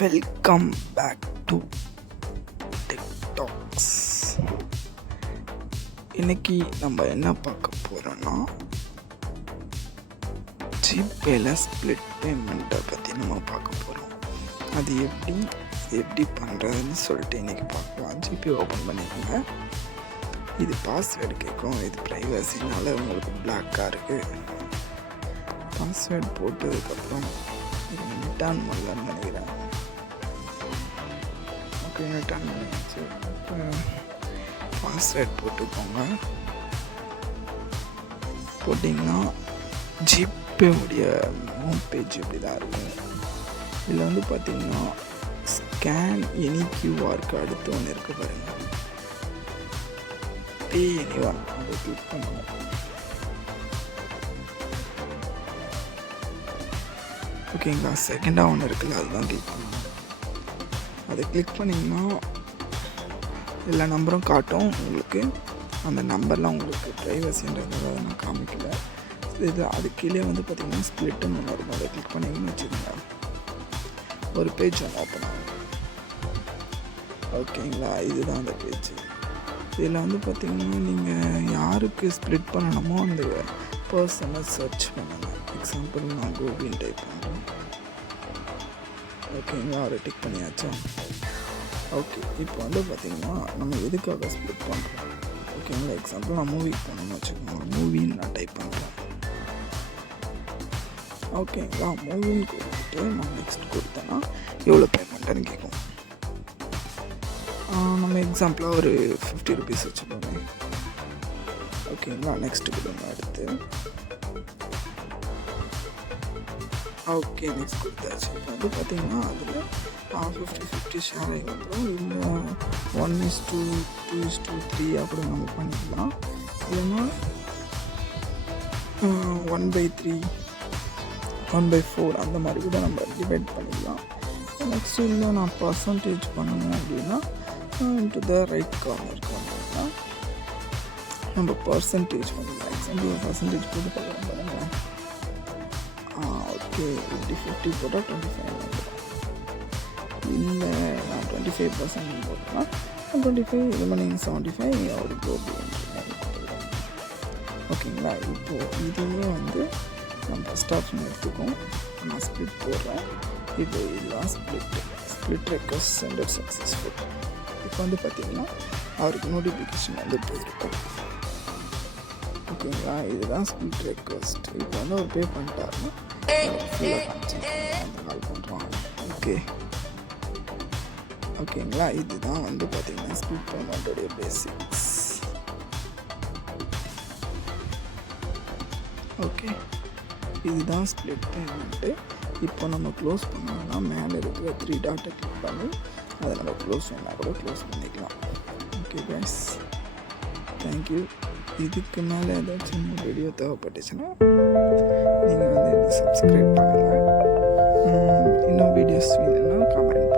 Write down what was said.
Welcome back to TikToks. இன்னைக்கு நம்ம என்ன பார்க்க போகிறோன்னா, ஜிபேல ஸ்ப்ளிட் பேமெண்ட்டை பற்றி நம்ம பார்க்க போகிறோம். அது எப்படி பண்ணுறதுன்னு சொல்லிட்டு இன்றைக்கி பார்க்கலாம். ஜிபே ஓப்பன் பண்ணிக்கோங்க. இது பாஸ்வேர்டு கேட்கும். இது ப்ரைவசினால உங்களுக்கு பிளாக்காக இருக்குது. பாஸ்வேர்டு போட்டதுக்கப்புறம் ரிட்டர்ன் பண்ணலன்னு நினைக்கிறேன். ஓகே, ரிட்டர்ன் பண்ணிடுச்சு. இப்போ பாஸ்வேர்ட் போட்டுக்கோங்க. போட்டிங்கன்னா ஜிபேவுடைய ஹோம் பேஜ் இப்படி தான் இருக்கும். இதில் வந்து பார்த்திங்கன்னா ஸ்கேன் எனி கியூஆருக்கு அடுத்து ஒன்று இருக்குது பாருங்கள், பே எனி ஒன், அதை கிளிக் பண்ணுங்க. ஓகேங்களா, செகண்டாக ஒன்று இருக்குல்ல, அதுதான் கிளிக் பண்ணுங்க. அதை கிளிக் பண்ணிங்கன்னா எல்லா நம்பரும் காட்டும் உங்களுக்கு. அந்த நம்பர்லாம் உங்களுக்கு ப்ரைவசின்றதுனால அதை நான் காமிக்கல. இது அது கீழே வந்து பார்த்திங்கன்னா ஸ்ப்ளிட்டுன்னு ஒன்று இருக்கும். அதை கிளிக் பண்ணிங்கன்னு வச்சுக்கோங்க, ஒரு பேஜ் ஒன்று ஓப்பன் ஆகும். ஓகேங்களா, இதுதான் அந்த பேஜ். இதில் வந்து பார்த்திங்கன்னா நீங்கள் யாருக்கு ஸ்ப்ளிட் பண்ணணுமோ அந்த பர்சனை சர்ச் பண்ணுங்கள். எக்ஸாம்பிள் நான் கோபின்னு டைப் பண்ணுறேன். ஓகேங்களா, அதை டிக் பண்ணியாச்சா? ஓகே, இப்போ வந்து பார்த்திங்கன்னா நம்ம எதுக்காக ஸ்ப்ளிட் பண்ணுறோம். ஓகேங்களா, எக்ஸாம்பிள் நான் மூவிக்கு போகணுன்னு வச்சுக்கோங்க. மூவின்னு நான் டைப் பண்ணுறேன். ஓகேங்களா, மூவின்னு கொடுத்துட்டு நான் நெக்ஸ்ட் கொடுத்தேன்னா எவ்வளோ பேமெண்ட்டுன்னு கேட்கும். நம்ம எக்ஸாம்பிளாக ஒரு 50 rupees வச்சுக்கோங்க. ஓகேங்களா, நெக்ஸ்ட்டு கொடுங்க. அடுத்து ஓகே, நெக்ஸ்ட் கொடுத்தாச்சு. இப்போ வந்து பார்த்திங்கன்னா அதில் 50-50 ஷேர் ஆகி வந்துடும். இல்லை 1:2, 2:3 அப்படி நம்ம பண்ணிக்கலாம். இல்லைன்னா 1/3, 1/4 அந்த மாதிரி கூட நம்ம டிவைட் பண்ணிக்கலாம். நெக்ஸ்ட்டு இல்லை நான் பர்சன்டேஜ் பண்ணணும் அப்படின்னா டு த ரைட் கார்னர் அப்படின்னா நம்ம பர்சன்டேஜ் பண்ணிக்கலாம். எக்ஸாம்பிள் பர்சன்டேஜ் போட்டு பார்க்கலாம் பாருங்களேன். ஓகே, 50 போட்டால் 25 வந்துடும். இல்லை நான் 25% போட்டேன்னா 25 ரிமைனிங் 75 அவருக்கு ஓகேங்களா. இப்போது இதையே வந்து நம்ம ஃபஸ்ட் ஆப்ஷன் எடுத்துக்கோம். நான் ஸ்ப்ளிட் போடுறேன். இப்போ இதுதான் ஸ்ப்ளிட் ரெக்வஸ்ட் சென்டர் சக்ஸஸ்ஃபுல். இப்போ வந்து பார்த்திங்கன்னா அவருக்கு நோட்டிஃபிகேஷன் வந்து போயிருக்கும். ஓகேங்களா, இதுதான் ஸ்ப்ளிட் ரெக்வஸ்ட். இப்போ வந்து அவர் பே பண்ணிட்டாருன்னா ஃபுல்லாக காமிச்சு கால் பண்ணுறான். ஓகேங்களா, இதுதான் வந்து பார்த்திங்கன்னா ஸ்ப்ளிட் பேமெண்ட்டோடைய பேசிக்ஸ். ஓகே, இதுதான் ஸ்ப்ளிட் பேமெண்ட்டு. இப்போ நம்ம க்ளோஸ் பண்ணோம்னா மேலே இருக்கிற 3 டாட்டை கிளிக் பண்ணி அதை நம்ம க்ளோஸ் பண்ணால் கூட க்ளோஸ் பண்ணிக்கலாம். Okay guys, thank you. இதுக்கு மேலே ஏதாச்சும் வீடியோ தேவைப்பட்டுச்சுன்னா நீங்கள் வந்து இதை சப்ஸ்கிரைப் பண்ணுங்கள். இன்னும் வீடியோஸ் வேணும்னா கமெண்ட்